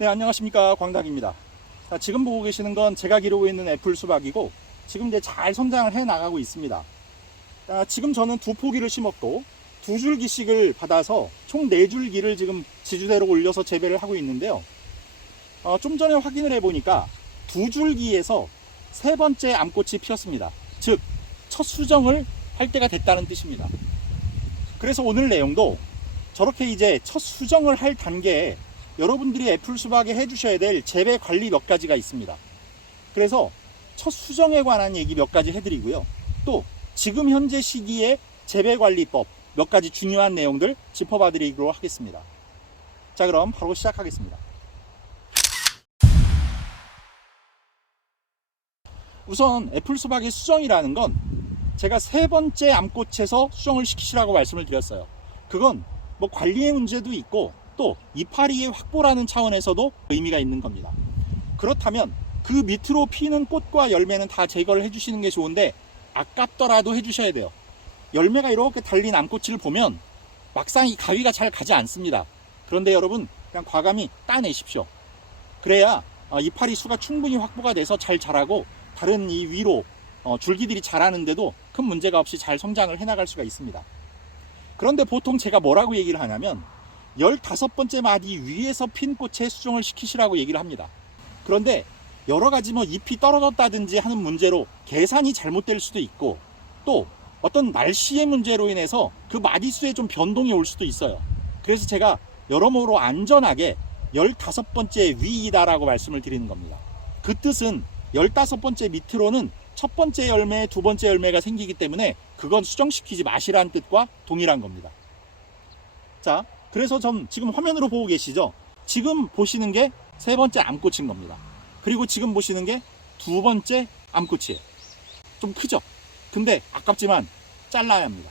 네, 안녕하십니까, 광닭입니다. 지금 보고 계시는 건 제가 기르고 있는 애플 수박이고 지금 이제 잘 성장을 해 나가고 있습니다. 지금 저는 두 포기를 심었고 두 줄기씩을 받아서 총 4줄기를 지금 지주대로 올려서 재배를 하고 있는데요. 좀 전에 확인을 해보니까 두 줄기에서 세 번째 암꽃이 피었습니다. 즉, 첫 수정을 할 때가 됐다는 뜻입니다. 그래서 오늘 내용도 저렇게 이제 첫 수정을 할 단계에 여러분들이 애플 수박에 해주셔야 될 재배 관리 몇 가지가 있습니다. 그래서 첫 수정에 관한 얘기 몇 가지 해드리고요. 또 지금 현재 시기에 재배 관리법 몇 가지 중요한 내용들 짚어봐 드리도록 하겠습니다. 자, 그럼 바로 시작하겠습니다. 우선 애플 수박의 수정이라는 건 제가 세 번째 암꽃에서 수정을 시키시라고 말씀을 드렸어요. 그건 뭐 관리의 문제도 있고 또 이파리의 확보라는 차원에서도 의미가 있는 겁니다. 그렇다면 그 밑으로 피는 꽃과 열매는 다 제거를 해주시는 게 좋은데 아깝더라도 해주셔야 돼요. 열매가 이렇게 달린 암꽃을 보면 막상 이 가위가 잘 가지 않습니다. 그런데 여러분 그냥 과감히 따내십시오. 그래야 이파리 수가 충분히 확보가 돼서 잘 자라고 다른 이 위로 줄기들이 자라는데도 큰 문제가 없이 잘 성장을 해나갈 수가 있습니다. 그런데 보통 제가 뭐라고 얘기를 하냐면 15번째 마디 위에서 핀 꽃에 수정을 시키시라고 얘기를 합니다. 그런데 여러 가지 잎이 떨어졌다든지 하는 문제로 계산이 잘못될 수도 있고 또 어떤 날씨의 문제로 인해서 그 마디수에 좀 변동이 올 수도 있어요. 그래서 제가 여러모로 안전하게 15번째 위이다라고 말씀을 드리는 겁니다. 그 뜻은 15번째 밑으로는 첫 번째 열매, 두 번째 열매가 생기기 때문에 그건 수정시키지 마시라는 뜻과 동일한 겁니다. 자, 그래서 지금 화면으로 보고 계시죠? 지금 보시는 게 세 번째 암꽃인 겁니다. 그리고 지금 보시는 게 두 번째 암꽃이에요. 좀 크죠? 근데 아깝지만 잘라야 합니다.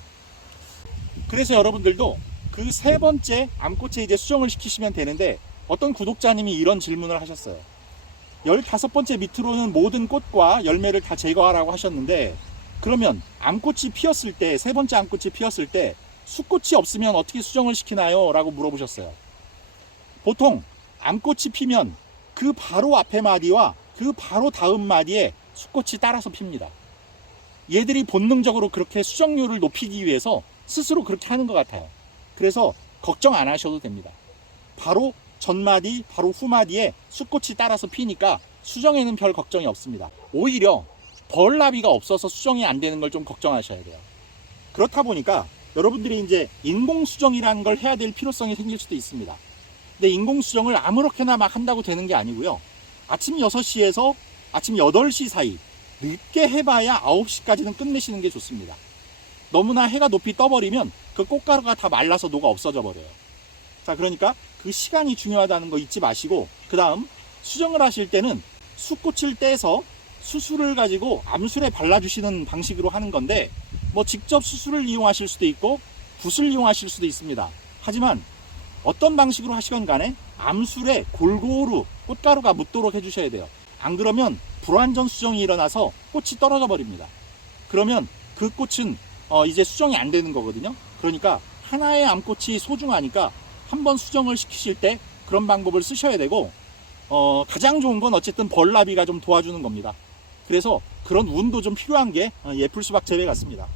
그래서 여러분들도 그 세 번째 암꽃에 이제 수정을 시키시면 되는데 어떤 구독자님이 이런 질문을 하셨어요. 15번째 밑으로는 모든 꽃과 열매를 다 제거하라고 하셨는데 그러면 암꽃이 피었을 때, 세 번째 암꽃이 피었을 때 수꽃이 없으면 어떻게 수정을 시키나요? 라고 물어보셨어요. 보통 암꽃이 피면 그 바로 앞에 마디와 그 바로 다음 마디에 수꽃이 따라서 핍니다. 얘들이 본능적으로 그렇게 수정률을 높이기 위해서 스스로 그렇게 하는 것 같아요. 그래서 걱정 안 하셔도 됩니다. 바로 전마디, 바로 후마디에 수꽃이 따라서 피니까 수정에는 별 걱정이 없습니다. 오히려 벌나비가 없어서 수정이 안 되는 걸 좀 걱정하셔야 돼요. 그렇다 보니까 여러분들이 이제 인공수정이라는 걸 해야 될 필요성이 생길 수도 있습니다. 근데 인공수정을 아무렇게나 막 한다고 되는 게 아니고요. 아침 6시에서 아침 8시 사이 늦게 해봐야 9시까지는 끝내시는 게 좋습니다. 너무나 해가 높이 떠버리면 그 꽃가루가 다 말라서 녹아 없어져 버려요. 자, 그러니까 그 시간이 중요하다는 거 잊지 마시고 그 다음 수정을 하실 때는 수꽃을 떼서 수술을 가지고 암술에 발라주시는 방식으로 하는 건데 직접 수술을 이용하실 수도 있고 붓을 이용하실 수도 있습니다. 하지만 어떤 방식으로 하시건 간에 암술에 골고루 꽃가루가 묻도록 해주셔야 돼요. 안 그러면 불완전 수정이 일어나서 꽃이 떨어져 버립니다. 그러면 그 꽃은 이제 수정이 안 되는 거거든요. 그러니까 하나의 암꽃이 소중하니까 한번 수정을 시키실 때 그런 방법을 쓰셔야 되고 가장 좋은 건 어쨌든 벌나비가 좀 도와주는 겁니다. 그래서 그런 운도 좀 필요한 게 애플 수박 재배 같습니다.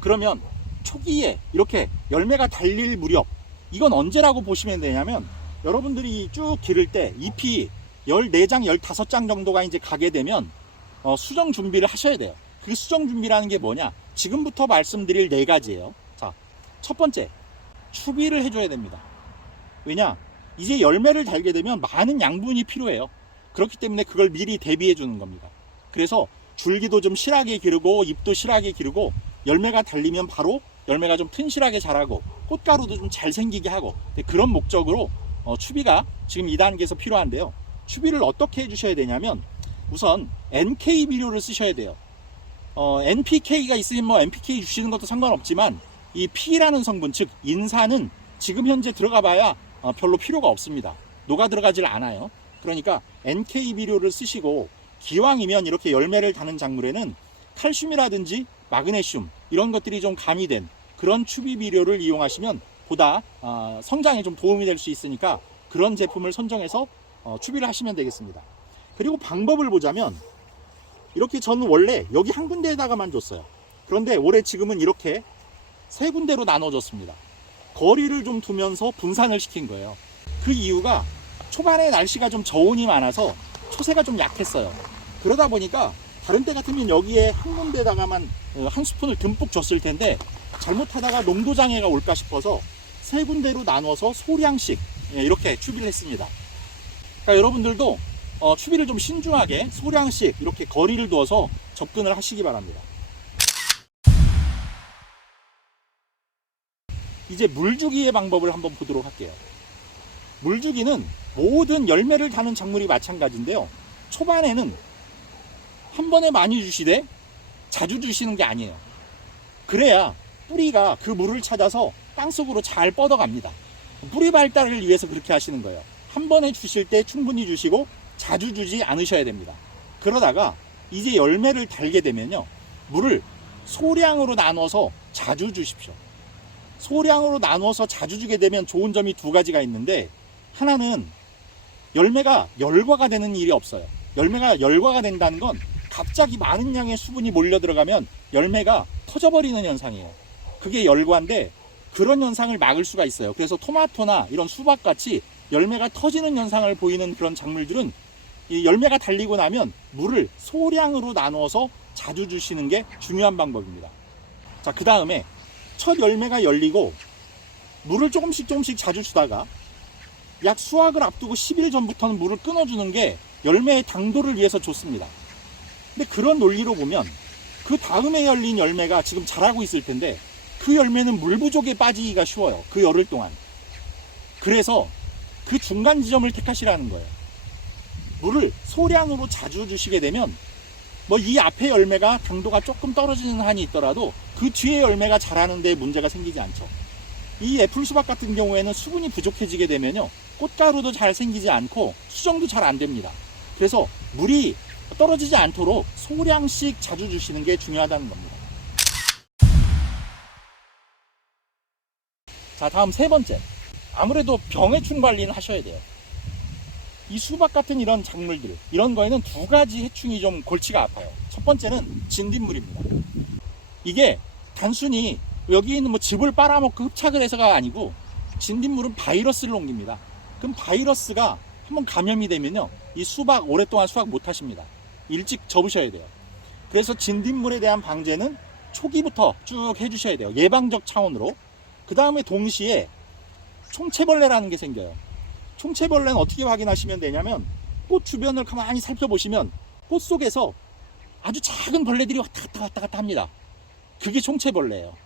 그러면 초기에 이렇게 열매가 달릴 무렵 이건 언제라고 보시면 되냐면 여러분들이 쭉 기를 때 잎이 14장, 15장 정도가 이제 가게 되면 수정 준비를 하셔야 돼요. 그 수정 준비라는 게 뭐냐? 지금부터 말씀드릴 4가지예요. 자, 첫 번째, 추비를 해줘야 됩니다. 왜냐? 이제 열매를 달게 되면 많은 양분이 필요해요. 그렇기 때문에 그걸 미리 대비해 주는 겁니다. 그래서 줄기도 좀 실하게 기르고 잎도 실하게 기르고 열매가 달리면 바로 열매가 좀 튼실하게 자라고 꽃가루도 좀 잘 생기게 하고 그런 목적으로 추비가 지금 2단계에서 필요한데요. 추비를 어떻게 해주셔야 되냐면 우선 NK 비료를 쓰셔야 돼요. NPK가 있으면 NPK 주시는 것도 상관없지만 이 P라는 성분, 즉 인산은 지금 현재 들어가 봐야 별로 필요가 없습니다. 녹아 들어가질 않아요. 그러니까 NK 비료를 쓰시고 기왕이면 이렇게 열매를 다는 작물에는 칼슘이라든지 마그네슘 이런 것들이 좀 가미된 그런 추비 비료를 이용하시면 보다 성장에 좀 도움이 될 수 있으니까 그런 제품을 선정해서 추비를 하시면 되겠습니다. 그리고 방법을 보자면 이렇게 저는 원래 여기 한 군데에다가만 줬어요. 그런데 올해 지금은 이렇게 세 군데로 나눠줬습니다. 거리를 좀 두면서 분산을 시킨 거예요. 그 이유가 초반에 날씨가 좀 저온이 많아서 초세가 좀 약했어요. 그러다 보니까 다른 때 같으면 여기에 한 군데다가만 한 스푼을 듬뿍 줬을 텐데 잘못하다가 농도 장애가 올까 싶어서 세 군데로 나눠서 소량씩 이렇게 추비를 했습니다. 그러니까 여러분들도 추비를 좀 신중하게 소량씩 이렇게 거리를 두어서 접근을 하시기 바랍니다. 이제 물주기의 방법을 한번 보도록 할게요. 물주기는 모든 열매를 다는 작물이 마찬가지인데요. 초반에는 한 번에 많이 주시되 자주 주시는 게 아니에요. 그래야 뿌리가 그 물을 찾아서 땅속으로 잘 뻗어갑니다. 뿌리 발달을 위해서 그렇게 하시는 거예요. 한 번에 주실 때 충분히 주시고 자주 주지 않으셔야 됩니다. 그러다가 이제 열매를 달게 되면요, 물을 소량으로 나눠서 자주 주십시오. 소량으로 나눠서 자주 주게 되면 좋은 점이 두 가지가 있는데, 하나는 열매가 열과가 되는 일이 없어요. 열매가 열과가 된다는 건 갑자기 많은 양의 수분이 몰려 들어가면 열매가 터져버리는 현상이에요. 그게 열과인데 그런 현상을 막을 수가 있어요. 그래서 토마토나 이런 수박같이 열매가 터지는 현상을 보이는 그런 작물들은 이 열매가 달리고 나면 물을 소량으로 나눠서 자주 주시는 게 중요한 방법입니다. 자, 그 다음에 첫 열매가 열리고 물을 조금씩 자주 주다가 약 수확을 앞두고 10일 전부터는 물을 끊어주는 게 열매의 당도를 위해서 좋습니다. 근데 그런 논리로 보면 그 다음에 열린 열매가 지금 자라고 있을 텐데 그 열매는 물 부족에 빠지기가 쉬워요. 그 열흘 동안. 그래서 그 중간 지점을 택하시라는 거예요. 물을 소량으로 자주 주시게 되면 뭐 이 앞에 열매가 당도가 조금 떨어지는 한이 있더라도 그 뒤에 열매가 자라는데 문제가 생기지 않죠. 이 애플 수박 같은 경우에는 수분이 부족해지게 되면요, 꽃가루도 잘 생기지 않고 수정도 잘 안 됩니다. 그래서 물이 떨어지지 않도록 소량씩 자주 주시는 게 중요하다는 겁니다. 자, 다음 세 번째, 아무래도 병해충 관리는 하셔야 돼요. 이 수박 같은 이런 작물들, 이런 거에는 두 가지 해충이 좀 골치가 아파요. 첫 번째는 진딧물입니다. 이게 단순히 여기 있는 뭐 즙을 빨아먹고 흡착을 해서가 아니고 진딧물은 바이러스를 옮깁니다. 그럼 바이러스가 한번 감염이 되면요, 이 수박 오랫동안 수확 못 하십니다. 일찍 접으셔야 돼요. 그래서 진딧물에 대한 방제는 초기부터 쭉 해주셔야 돼요. 예방적 차원으로. 그 다음에 동시에 총채벌레라는 게 생겨요. 총채벌레는 어떻게 확인하시면 되냐면 꽃 주변을 가만히 살펴보시면 꽃 속에서 아주 작은 벌레들이 왔다 갔다 합니다. 그게 총채벌레예요.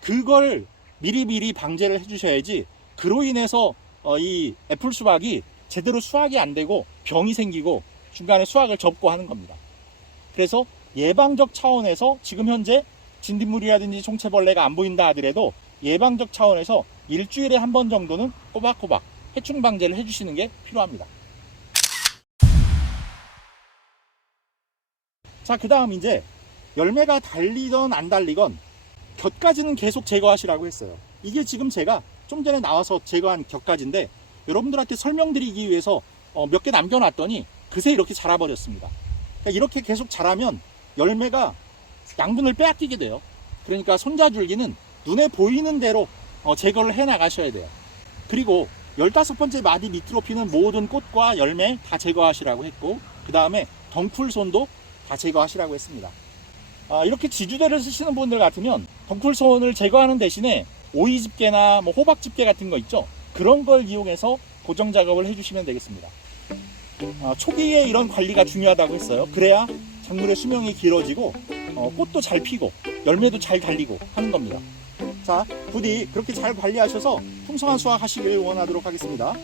그걸 미리 방제를 해주셔야지 그로 인해서 이 애플 수박이 제대로 수확이 안 되고 병이 생기고 중간에 수확을 접고 하는 겁니다. 그래서 예방적 차원에서 지금 현재 진딧물이라든지 총채벌레가 안 보인다 하더라도 예방적 차원에서 일주일에 한 번 정도는 꼬박꼬박 해충 방제를 해주시는 게 필요합니다. 자, 그 다음 이제 열매가 달리건 안 달리건 곁가지는 계속 제거하시라고 했어요. 이게 지금 제가 좀 전에 나와서 제거한 곁가지인데 여러분들한테 설명드리기 위해서 몇 개 남겨놨더니 그새 이렇게 자라버렸습니다. 그러니까 이렇게 계속 자라면 열매가 양분을 빼앗기게 돼요. 그러니까 손자줄기는 눈에 보이는 대로 제거를 해 나가셔야 돼요. 그리고 15번째 마디 밑으로 피는 모든 꽃과 열매 다 제거하시라고 했고, 그 다음에 덩쿨손도 다 제거하시라고 했습니다. 이렇게 지주대를 쓰시는 분들 같으면 덩쿨손을 제거하는 대신에 오이 집게나 뭐 호박 집게 같은 거 있죠, 그런 걸 이용해서 고정 작업을 해주시면 되겠습니다. 초기에 이런 관리가 중요하다고 했어요. 그래야 작물의 수명이 길어지고 꽃도 잘 피고 열매도 잘 달리고 하는 겁니다. 자, 부디 그렇게 잘 관리하셔서 풍성한 수확 하시길 원하도록 하겠습니다.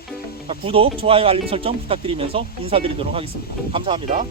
구독, 좋아요, 알림 설정 부탁드리면서 인사드리도록 하겠습니다. 감사합니다.